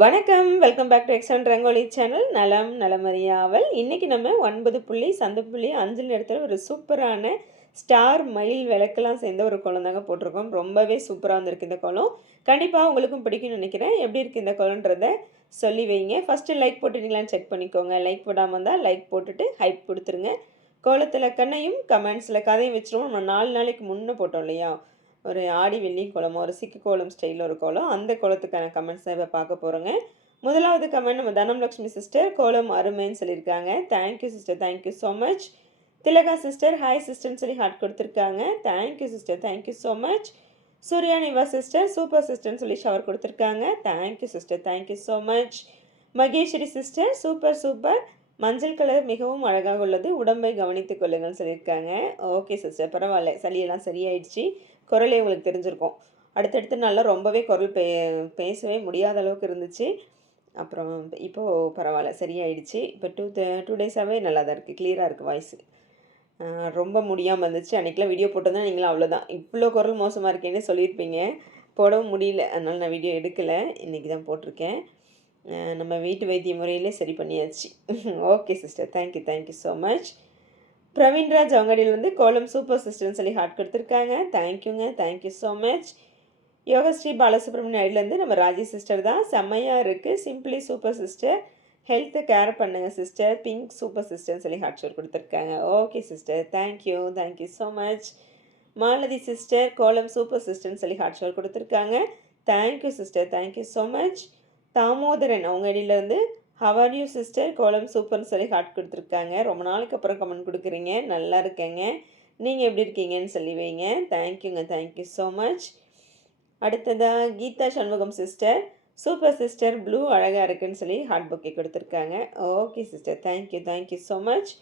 வணக்கம். Welcome back to excellent rangoli channel. நலம் நலமறியாவல். இன்றைக்கி நம்ம 9 புள்ளி சந்த புள்ளி 5 இடத்துல ஒரு சூப்பரான ஸ்டார் மயில் விளக்கெல்லாம் சேர்ந்த ஒரு கோலம் தாங்க போட்டிருக்கோம். ரொம்பவே சூப்பராக வந்திருக்கு இந்த கோலம். கண்டிப்பாக உங்களுக்கும் பிடிக்கும்னு நினைக்கிறேன். எப்படி இருக்குது இந்த கோலன்றதை சொல்லி வைங்க. ஃபஸ்ட்டு லைக் போட்டுட்டீங்களான்னு செக் பண்ணிக்கோங்க. லைக் போடாமல் இருந்தால் லைக் போட்டுட்டு ஹைப் கொடுத்துருங்க. கோலத்தில் கண்ணையும் கமெண்ட்ஸில் கதையும் வச்சுருவோம். நம்ம 4 நாளைக்கு முன்னே போட்டோம் இல்லையா, ஒரு ஆடி வெள்ளி கோலமாக ஒரு சிக்கு கோலம் ஸ்டைலில் ஒரு கோலம், அந்த கோலத்துக்கான கமெண்ட்ஸ் தான் இப்போ பார்க்க போகிறோங்க. முதலாவது கமெண்ட் நம்ம தனம்லக்ஷ்மி சிஸ்டர், கோலம் அருமைன்னு சொல்லியிருக்காங்க. Thank you sister, thank you so much. Thilaga sister, hi சிஸ்டர்னு சொல்லி ஹார்ட் கொடுத்துருக்காங்க. Thank you sister, thank you so much. Surya Niva sister, super சிஸ்டர்னு சொல்லி ஷவர் கொடுத்துருக்காங்க. Thank you sister, thank you so much. Maheswari sister, super super, மஞ்சள் கலர் மிகவும் அழகாக உள்ளது, உடம்பை கவனித்துக் கொள்ளுங்கள்னு சொல்லியிருக்காங்க. ஓகே சிஸ்டர், பரவாயில்ல, சளியெல்லாம் சரியாயிடுச்சு. குரலே உங்களுக்கு தெரிஞ்சிருக்கும். அடுத்தடுத்து நல்லா ரொம்பவே குரல் பேசவே முடியாத அளவுக்கு இருந்துச்சு. அப்புறம் இப்போது பரவாயில்ல, சரியாயிடுச்சு. இப்போ 2 டேஸாகவே நல்லா தான் இருக்குது, கிளியராக இருக்குது வாய்ஸு. ரொம்ப முடியாமல் இருந்துச்சு. அன்றைக்கெலாம் வீடியோ போட்டோன்னா நீங்களும் அவ்வளோதான், இவ்வளோ குரல் மோசமாக இருக்கேன்னு சொல்லியிருப்பீங்க. போடவும் முடியல, அதனால் நான் வீடியோ எடுக்கலை. இன்றைக்கி தான் போட்டிருக்கேன். நம்ம வீட்டு வைத்திய முறையிலே சரி பண்ணியாச்சு. Okay sister, thank you thank you so much. Praveenraj அவங்கடியிலேருந்து கோலம் சூப்பர் சிஸ்டர்னு சொல்லி ஹார்ட் கொடுத்துருக்காங்க. தேங்க்யூங்க, thank you so much. Yogashree Balasubramaniam ஐடிலேருந்து நம்ம ராஜி சிஸ்டர் தான், செம்மையாக இருக்குது, சிம்பிளி சூப்பர் சிஸ்டர், ஹெல்த்தை கேர் பண்ணுங்கள் சிஸ்டர், பிங்க் சூப்பர் சிஸ்டர்னு சொல்லி ஹார்ட் ஷோர் கொடுத்துருக்காங்க. Okay sister, thank you thank you so much. Malathi sister, கோலம் சூப்பர் சிஸ்டர்னு சொல்லி ஹார்ட் ஷோர் கொடுத்துருக்காங்க. Thank you sister, thank you so much. Damodaran அவங்க ஐடியிலேருந்து ஹவ் ஆர் யூ சிஸ்டர், கோலம் சூப்பர்னு சொல்லி ஹார்ட் கொடுத்துருக்காங்க. ரொம்ப நாளைக்கு அப்புறம் கமெண்ட் கொடுக்குறீங்க, நல்லா இருக்கேங்க, நீங்கள் எப்படி இருக்கீங்கன்னு சொல்லி வைங்க. தேங்க்யூங்க, தேங்க்யூ ஸோ மச். அடுத்ததாக Geetha Shanmugam sister, super sister, blue அழகாக இருக்குன்னு சொல்லி ஹார்ட் புக்கே கொடுத்துருக்காங்க. Okay sister, thank you thank you so much.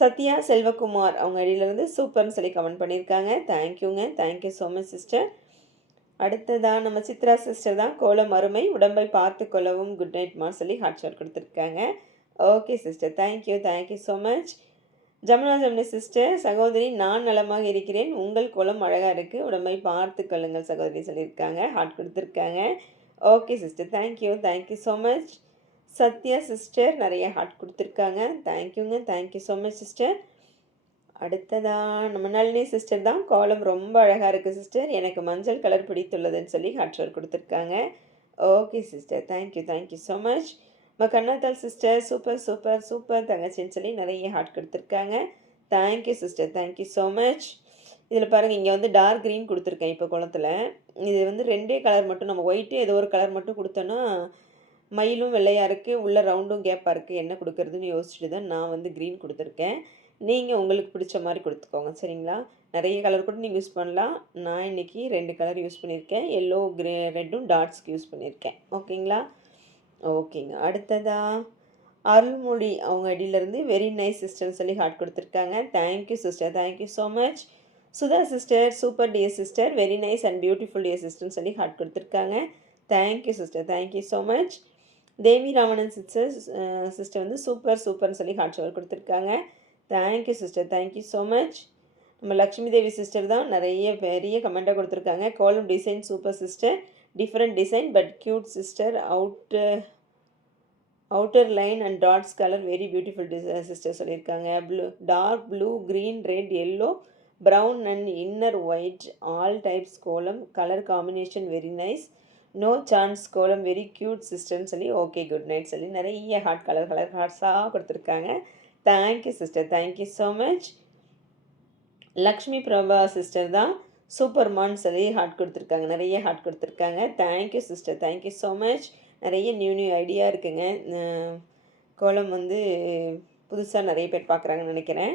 Sathya Selvakumar அவங்க ஐடியிலேருந்து சூப்பர்னு சொல்லி கமெண்ட் பண்ணியிருக்காங்க. தேங்க்யூங்க, தேங்க்யூ ஸோ மச் சிஸ்டர். அடுத்ததான் நம்ம சித்ரா சிஸ்டர் தான், கோலம் அருமை, உடம்பை பார்த்து கொள்ளவும் குட் நைட்மா சொல்லி ஹார்ட் ஷாட் கொடுத்துருக்காங்க. Okay sister, thank you thank you so much. Jamuna Jamuni sister, சகோதரி நான் நலமாக இருக்கிறேன், உங்கள் கோலம் அழகாக இருக்குது, உடம்பை பார்த்து கொள்ளுங்கள் சகோதரி சொல்லியிருக்காங்க, ஹார்ட் கொடுத்துருக்காங்க. Okay sister, thank you thank you so much. Sathya sister நிறைய ஹார்ட் கொடுத்துருக்காங்க. தேங்க்யூங்க, தேங்க்யூ ஸோ மச் சிஸ்டர். அடுத்ததாக நம்ம நளினி சிஸ்டர் தான், கோலம் ரொம்ப அழகாக இருக்குது சிஸ்டர், எனக்கு மஞ்சள் கலர் பிடித்துள்ளதுன்னு சொல்லி ஹார்ட் ஷோர் கொடுத்துருக்காங்க. Okay sister, thank you thank you so much. நம்ம Kannathal sister, super super super தங்கச்சின்னு சொல்லி நிறைய ஹார்ட் கொடுத்துருக்காங்க. Thank you sister, thank you so much. இதில் பாருங்கள், இங்கே வந்து டார்க் க்ரீன் கொடுத்துருக்கேன் இப்போ குளத்தில். இது வந்து 2 கலர் மட்டும், நம்ம ஒயிட்டு ஏதோ ஒரு கலர் மட்டும் கொடுத்தோன்னா மயிலும் வெள்ளையாக இருக்குது, உள்ள ரவுண்டும் கேப்பாக இருக்குது, என்ன கொடுக்குறதுன்னு யோசிச்சுட்டு தான் நான் வந்து க்ரீன் கொடுத்துருக்கேன். நீங்கள் உங்களுக்கு பிடிச்ச மாதிரி கொடுத்துக்கோங்க, சரிங்களா? நிறைய கலர் கூட நீங்கள் யூஸ் பண்ணலாம். நான் இன்றைக்கி 2 கலர் யூஸ் பண்ணியிருக்கேன், எல்லோ ரெட்டும் டாட்ஸ்க்கு யூஸ் பண்ணியிருக்கேன். ஓகேங்களா? ஓகேங்க. அடுத்ததாக அருள்மொழி அவங்க அடியிலேருந்து வெரி நைஸ் சிஸ்டர்னு சொல்லி ஹார்ட் கொடுத்துருக்காங்க. Thank you sister, thank you so much. Sudha sister, super dear sister, very nice and beautiful dear சிஸ்டர்னு சொல்லி ஹார்ட் கொடுத்துருக்காங்க. Thank you sister, thank you so much. Devi Ramanan sister வந்து சூப்பர் சூப்பர்னு சொல்லி ஹார்ட் ஷவர் கொடுத்துருக்காங்க. Thank you sister, thank you so much. நம்ம லக்ஷ்மி தேவி சிஸ்டர் தான் நிறைய பெரிய கமெண்ட்டாக கொடுத்துருக்காங்க. கோலம் design super sister, different design but cute sister, outer line and dots colour very beautiful sister சொல்லியிருக்காங்க. Dark blue, green, red, yellow, brown and inner white, all types கோலம் colour combination very nice, no chance கோலம் very cute சிஸ்டர்னு சொல்லி okay good night சொல்லி நிறைய colour ஹார்ட்ஸாக கொடுத்துருக்காங்க. Thank you sister, thank you so much. Lakshmi Prabha sister தான், சூப்பர்மான்னு சொல்லி ஹார்ட் கொடுத்துருக்காங்க, நிறைய ஹார்ட் கொடுத்துருக்காங்க. Thank you sister, thank you so much. நிறைய நியூ ஐடியா இருக்குங்க. கோலம் வந்து புதுசாக நிறைய பேர் பார்க்குறாங்கன்னு நினைக்கிறேன்.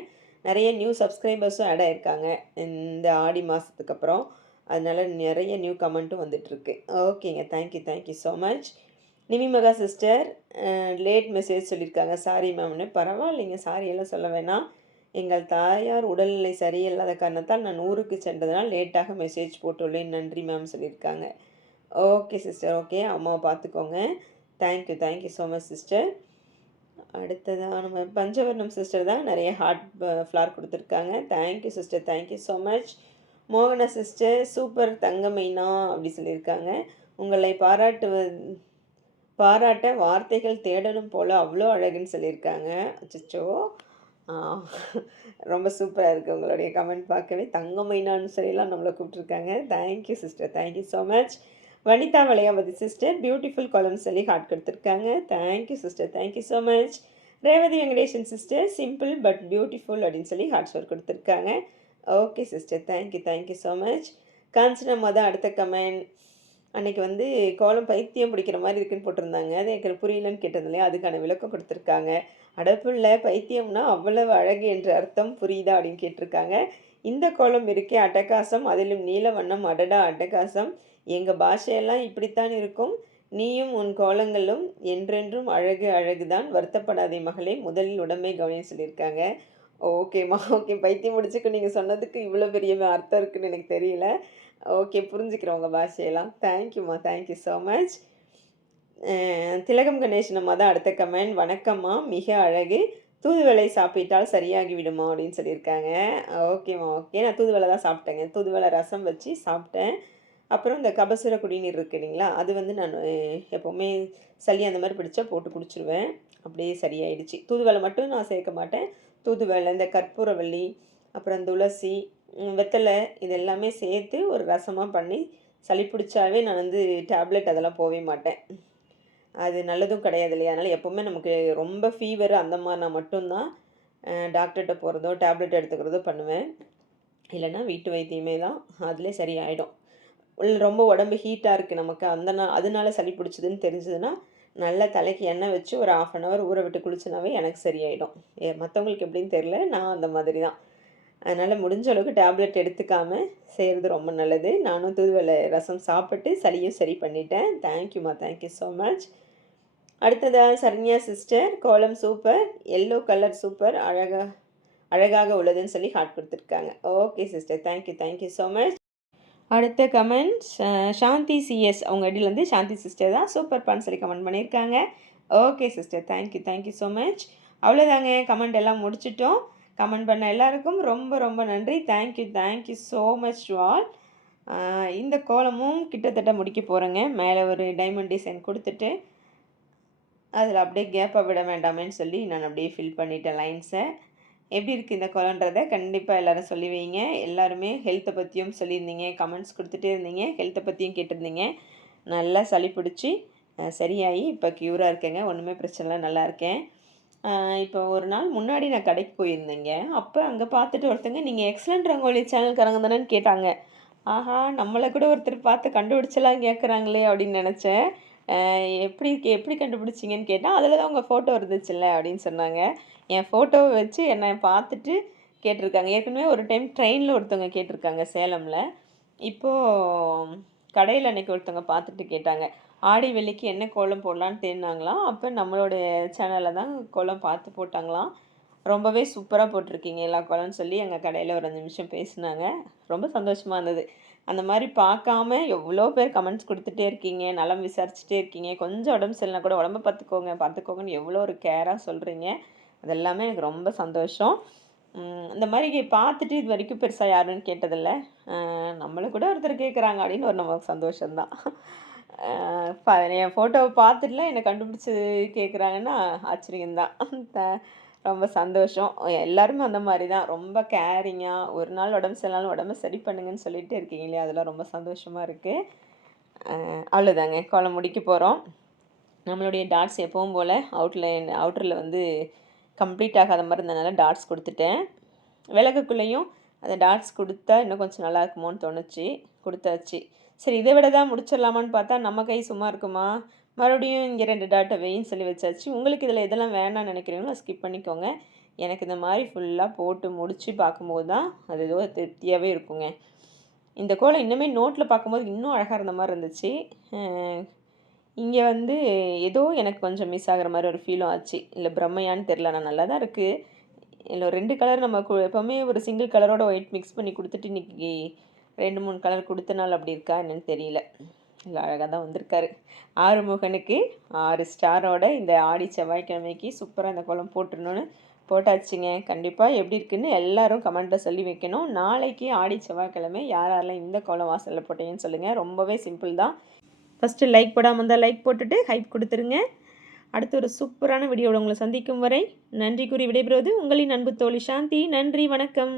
நிறைய நியூ சப்ஸ்கிரைபர்ஸும் ஆட் ஆகிருக்காங்க இந்த ஆடி மாதத்துக்கு அப்புறம், அதனால் நிறைய நியூ கமெண்ட்டும் வந்துட்டுருக்கு. ஓகேங்க, தேங்க்யூ தேங்க்யூ ஸோ மச். நிமி மகா சிஸ்டர் லேட் மெசேஜ் சொல்லியிருக்காங்க, சாரி மேம்னு. பரவாயில்லைங்க, சாரியெல்லாம் சொல்ல வேணாம். எங்கள் தாயார் உடல்நிலை சரியில்லாத காரணத்தால் நான் ஊருக்கு சென்றதனால் லேட்டாக மெசேஜ் போட்டுள்ளேன், நன்றி மேம் சொல்லியிருக்காங்க. ஓகே சிஸ்டர், ஓகே, அம்மாவை பார்த்துக்கோங்க. Thank you thank you so much sister. அடுத்ததாக நம்ம பஞ்சவர்ணம் சிஸ்டர் தான் நிறைய ஹார்ட் ஃப்ளார் கொடுத்துருக்காங்க. Thank you sister, thank you so much. மோகனா சிஸ்டர், சூப்பர் தங்கமைனா அப்படி சொல்லியிருக்காங்க. உங்களை பாராட்ட வார்த்தைகள் தேடணும் போல அவ்வளோ அழகுன்னு சொல்லியிருக்காங்க. அச்சச்சோ! ஆ ரொம்ப சூப்பரா இருக்கு உங்களுடைய கமெண்ட் பார்க்கவே. தங்கமைனான்னு சொல்லிலாம் நம்மள கூப்பிட்டுருக்காங்க. Thank you sister. Thank you so much. Vanitha Valaiyapathi sister beautiful காலம்னு சொல்லி ஹார்ட் கொடுத்துருக்காங்க. Thank you sister. Thank you so much. Revathi Venkatesan sister simple but beautiful அப்படின்னு சொல்லி ஹார்ட் ஷோர் கொடுத்துருக்காங்க. Okay sister. Thank you. Thank you so much. Kanchanamma தான் அடுத்த comment. அன்னைக்கு வந்து கோலம் பைத்தியம் பிடிக்கிற மாதிரி இருக்குன்னு போட்டிருந்தாங்க. அது எனக்கு புரியலன்னு கேட்டது இல்லையா, அதுக்கான விளக்கம் கொடுத்துருக்காங்க. அடப்புள்ள பைத்தியம்னா அவ்வளவு அழகு என்று அர்த்தம் புரியுதா அப்படின்னு கேட்டிருக்காங்க. இந்த கோலம் இருக்கே அட்டகாசம், அதிலும் நீல வண்ணம் அடடா அட்டகாசம். எங்கள் பாஷையெல்லாம் இப்படித்தான் இருக்கும். நீயும் உன் கோலங்களும் என்றென்றும் அழகு அழகுதான். வருத்தப்படாதே மகளே, முதலில் உடம்பை கவனின்னு சொல்லியிருக்காங்க. ஓகேம்மா, ஓகே. பைத்தியம் முடிச்சுக்கு நீங்கள் சொன்னதுக்கு இவ்வளோ பெரிய அர்த்தம் இருக்குன்னு எனக்கு தெரியல. ஓகே, புரிஞ்சுக்கிறோம் உங்கள் பாஷையெல்லாம். தேங்க்யூம்மா. Thank you so much. திலகம் கணேசன் அம்மா தான் அடுத்த கமெண்ட். வணக்கம்மா, மிக அழகு. தூதுவளை சாப்பிட்டால் சரியாகி விடுமா அப்படின்னு சொல்லியிருக்காங்க. ஓகேம்மா, ஓகே. நான் தூதுவளை தான் சாப்பிட்டேங்க. தூதுவளை ரசம் வச்சு சாப்பிட்டேன். அப்புறம் இந்த கபசுர குடிநீர் இருக்குது இல்லைங்களா, அது வந்து நான் எப்போவுமே சளி அந்த மாதிரி பிடிச்சா போட்டு குடிச்சிருவேன். அப்படியே சரியாயிடுச்சு. தூதுவளை மட்டும் நான் சேர்க்க மாட்டேன். தூதுவளை, இந்த கற்பூரவள்ளி, அப்புறம் துளசி, வெத்தலை, இது எல்லாமே சேர்த்து ஒரு ரசமாக பண்ணி சளி பிடிச்சாவே நான் வந்து டேப்லெட் அதெல்லாம் போகவே மாட்டேன். அது நல்லதும் கிடையாது இல்லையா. அதனால் எப்போவுமே நமக்கு ரொம்ப ஃபீவர் அந்த மாதிரினா மட்டும்தான் டாக்டர்கிட்ட போகிறதோ டேப்லெட் எடுத்துக்கிறதோ பண்ணுவேன். இல்லைன்னா வீட்டு வைத்தியமே தான், அதிலே சரியாயிடும். ரொம்ப உடம்பு ஹீட்டாக இருக்குது நமக்கு, அதனால சளி பிடிச்சதுன்னு தெரிஞ்சதுன்னா நல்லா தலைக்கு எண்ணெய் வச்சு ஒரு 1/2 அன் ஹவர் ஊற விட்டு குளிச்சுனாவே எனக்கு சரியாயிடும். மற்றவங்களுக்கு எப்படின்னு தெரில, நான் அந்த மாதிரி தான். அதனால் முடிஞ்ச அளவுக்கு டேப்லெட் எடுத்துக்காமல் செய்கிறது ரொம்ப நல்லது. நானும் தூதுவளை ரசம் சாப்பிட்டு சளியும் சரி பண்ணிட்டேன். தேங்க்யூம்மா. Thank you so much. அடுத்ததாக சரண்யா சிஸ்டர், கோலம் சூப்பர், எல்லோ கலர் சூப்பர், அழகாக உள்ளதுன்னு சொல்லி ஹார்ட் கொடுத்துருக்காங்க. Okay sister. Thank you. Thank you so much. அடுத்த கமெண்ட்ஸ் சாந்தி சிஎஸ், அவங்க அடியிலேருந்து சாந்தி சிஸ்டர் தான் சூப்பர்ப்பான்னு சொல்லி கமெண்ட் பண்ணியிருக்காங்க. Okay sister. Thank you. Thank you so much. அவ்வளோதாங்க, கமெண்ட் எல்லாம் முடிச்சிட்டோம். கமெண்ட் பண்ண எல்லாருக்கும் ரொம்ப ரொம்ப நன்றி. Thank you. Thank you so much to all. இந்த கோலமும் கிட்டத்தட்ட முடிக்க போகிறேங்க. மேலே ஒரு டைமண்ட் டிசைன் கொடுத்துட்டு அதில் அப்படியே கேப்பை விட வேண்டாமேன்னு சொல்லி நான் அப்படியே ஃபில் பண்ணிட்டேன் லைன்ஸை. எப்படி இருக்குது இந்த கோலன்றதை கண்டிப்பாக எல்லோரும் சொல்லி வைங்க. எல்லாருமே ஹெல்த்தை பற்றியும் சொல்லியிருந்தீங்க, கமெண்ட்ஸ் கொடுத்துட்டே இருந்தீங்க, ஹெல்த்தை பற்றியும் கேட்டிருந்தீங்க. நல்லா சளி பிடிச்சி சரியாகி இப்போ க்யூராக இருக்கேங்க. ஒன்றுமே பிரச்சனை இல்லை, நல்லா இருக்கேன். இப்போ ஒரு நாள் முன்னாடி நான் கடைக்கு போயிருந்தேங்க. அப்போ அங்கே பார்த்துட்டு ஒருத்தங்க, நீங்கள் எக்ஸலண்ட் ரங்கோலி சேனல்காரங்க தானேன்னு கேட்டாங்க. ஆஹா, நம்மளை கூட ஒருத்தர் பார்த்து கண்டுபிடிச்சலாம் கேட்குறாங்களே அப்படின்னு நினச்சேன். எப்படி கண்டுபிடிச்சிங்கன்னு கேட்டால், அதில் தான் உங்கள் ஃபோட்டோ இருந்துச்சுல்ல அப்படின்னு சொன்னாங்க. என் ஃபோட்டோவை வச்சு என்னை பார்த்துட்டு கேட்டிருக்காங்க. ஏற்கனவே ஒரு டைம் ட்ரெயினில் ஒருத்தவங்க கேட்டிருக்காங்க சேலமில். இப்போது கடையில் அன்றைக்கி ஒருத்தவங்க பார்த்துட்டு கேட்டாங்க, ஆடி வெள்ளிக்கு என்ன கோலம் போடலான்னு தேடினாங்களாம். அப்போ நம்மளுடைய சேனலில் தான் கோலம் பார்த்து போட்டாங்களாம். ரொம்பவே சூப்பராக போட்டிருக்கீங்க எல்லா கோலம்னு சொல்லி எங்கள் கடையில் ஒரு 5 நிமிஷம் பேசினாங்க. ரொம்ப சந்தோஷமாக இருந்தது. அந்த மாதிரி பார்க்காம எவ்வளோ பேர் கமெண்ட்ஸ் கொடுத்துட்டே இருக்கீங்க, நலம் விசாரிச்சுட்டே இருக்கீங்க. கொஞ்சம் உடம்பு சரியில்லைனா கூட உடம்ப பார்த்துக்கோங்கன்னு எவ்வளோ ஒரு கேராக சொல்கிறீங்க. அதெல்லாமே எனக்கு ரொம்ப சந்தோஷம். இந்த மாதிரி பார்த்துட்டு இது வரைக்கும் பெருசாக யாருன்னு கேட்டதில்லை. நம்மளை கூட ஒருத்தர் கேட்குறாங்க அப்படின்னு ஒரு நமக்கு சந்தோஷம்தான். என் ஃபோட்டோவை பார்த்துட்டுலாம் என்னை கண்டுபிடிச்சி கேட்குறாங்கன்னா ஆச்சரியம்தான். ரொம்ப சந்தோஷம். எல்லாருமே அந்த மாதிரி தான், ரொம்ப கேரிங்காக ஒரு நாள் உடம்பு சரியில்லைனாலும் உடம்பு சரி பண்ணுங்கன்னு சொல்லிகிட்டே இருக்கீங்க இல்லையா, அதெல்லாம் ரொம்ப சந்தோஷமாக இருக்குது. அவ்வளோதாங்க, கோலம் முடிக்க போகிறோம். நம்மளுடைய டாட்ஸ் எப்பவும் போல் அவுட்டரில் வந்து கம்ப்ளீட் ஆகாத மாதிரி இருந்ததுனால டாட்ஸ் கொடுத்துட்டேன். விளக்குக்குள்ளேயும் அந்த டாட்ஸ் கொடுத்தா இன்னும் கொஞ்சம் நல்லா இருக்குமோன்னு தோணுச்சு, கொடுத்தாச்சு. சரி, இதை விட தான் முடிச்சிடலாமான்னு பார்த்தா நம்ம கை சும்மா இருக்குமா, மறுபடியும் இங்கே 2 டாட்டை வெயின்னு சொல்லி வச்சாச்சு. உங்களுக்கு இதில் எதெல்லாம் வேணாம்னு நினைக்கிறீங்களோ ஸ்கிப் பண்ணிக்கோங்க. எனக்கு இந்த மாதிரி ஃபுல்லாக போட்டு முடித்து பார்க்கும்போது தான் அது ஏதோ திருப்தியாகவே இருக்குங்க. இந்த கோலம் இன்னுமே நோட்டில் பார்க்கும்போது இன்னும் அழகாக இருந்த மாதிரி இருந்துச்சு. இங்கே வந்து ஏதோ எனக்கு கொஞ்சம் மிஸ் ஆகிற மாதிரி ஒரு ஃபீலும் ஆச்சு. இல்லை பிரம்மையான்னு தெரில, நான் நல்லா தான் இருக்குது. இல்லை 2 கலர் நம்ம எப்போவுமே ஒரு சிங்கிள் கலரோட ஒயிட் மிக்ஸ் பண்ணி கொடுத்துட்டு இன்றைக்கி 2-3 கலர் கொடுத்தனால அப்படி இருக்கா என்னன்னு தெரியல. இல்லை, அழகாக தான் வந்திருக்காரு. ஆறுமுகனுக்கு 6 ஸ்டாரோட இந்த ஆடி செவ்வாய்க்கிழமைக்கு சூப்பராக இந்த கோலம் போட்டுருணுன்னு போட்டாச்சுங்க. கண்டிப்பாக எப்படி இருக்குன்னு எல்லோரும் கமெண்ட்டில் சொல்லி வைக்கணும். நாளைக்கு ஆடி செவ்வாய்க்கிழமை யாரெல்லாம் இந்த கோலம் வாசலில் போட்டீங்கன்னு சொல்லுங்கள். ரொம்பவே சிம்பிள் தான். ஃபஸ்ட்டு லைக் போடாமல் இருந்தால் லைக் போட்டுட்டு ஹைப் கொடுத்துருங்க. அடுத்து ஒரு சூப்பரான வீடியோவில் உங்களை சந்திக்கும் வரை நன்றி கூறி விடைபெறுவது உங்களின் அன்பு தோழி சாந்தி. நன்றி, வணக்கம்.